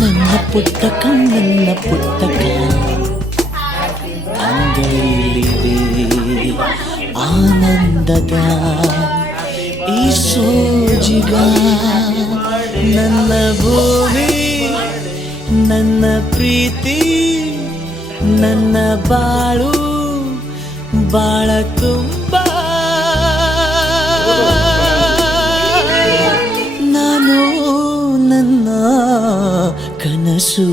ನನ್ನ ಪುಟ್ಟಕ ಅಂಗೈಲಿದೆ ಆನಂದದ ಈ ಸೋಜಿಗ ನನ್ನ ಭೂಮಿ ನನ್ನ ಪ್ರೀತಿ ನನ್ನ ಬಾಳು ಬಾಳ ತುಂಬ ನಾನು ನನ್ನ ಕನಸು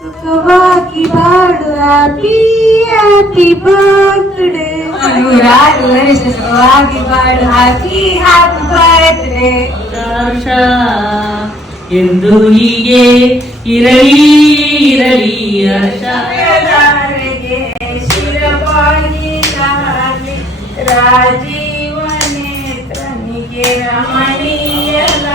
ಸುಖವಾಗಿ ಬಾಳು ಹ್ಯಾಪಿ ಹ್ಯಾಪಿ ಬರ್ತ್ಡೇ ನೂರಾರು ವರ್ಷ ಸುಖವಾಗಿ ಬಾಳು ಹ್ಯಾಪಿ ಹ್ಯಾಪಿ ಬರ್ತ್ಡೇ ಎಂದು ಹೀಗೆ ಇರಲಿ ಇರಲಿ ಶಿರಪಾಗಿ ರಾಜೀವನೇತ್ರನಿಗೆ ರಮಣೀಯಲ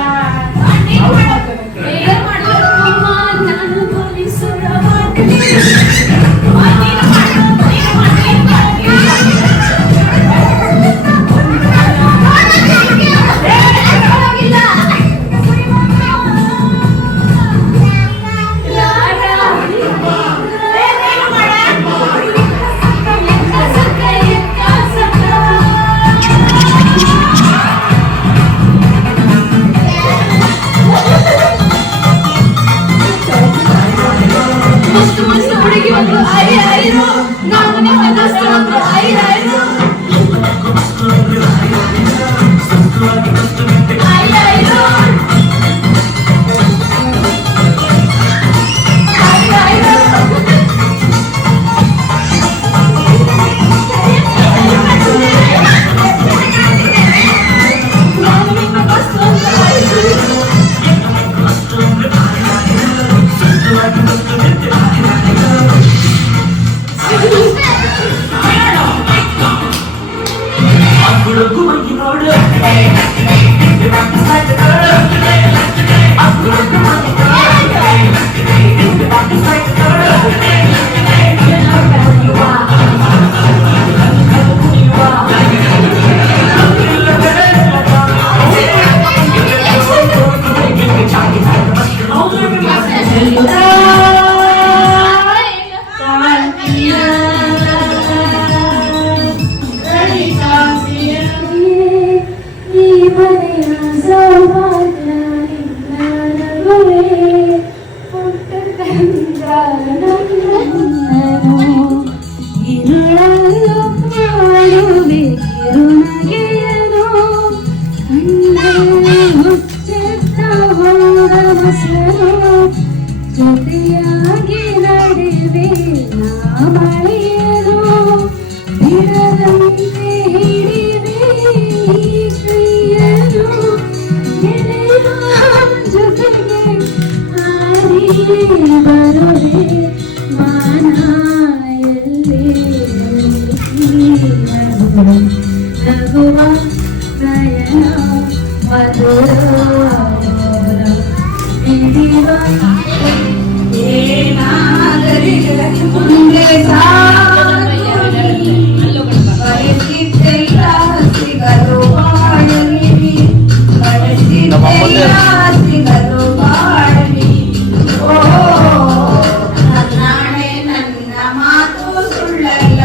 ಜೊತೆಯಾಗಿ ನಡೆವೆ ನಾ ಮಳೆಯರು ಬಿಡದಂತೆ ಹಿಡಿವೆ ಕೈಯರು ಜೊತೆಗೆ ಹಾರಿ ಬರುವೆ ಮಾನ ಎಲ್ಲೇ ನಗುವ ನಯನ ಮಧುರ ಮುಂದೆ ಬಯಸಿದ್ದೆಲ್ಲ ಸಿಗಲು ಬಾಳಲಿ ಬಯಸಿದ್ದೆಲ್ಲ ಸಿಗಲು ಬಾಳಲಿ ಓ ನಾಳೆ ನನ್ನ ಮಾತು ಸುಳ್ಳಲ್ಲ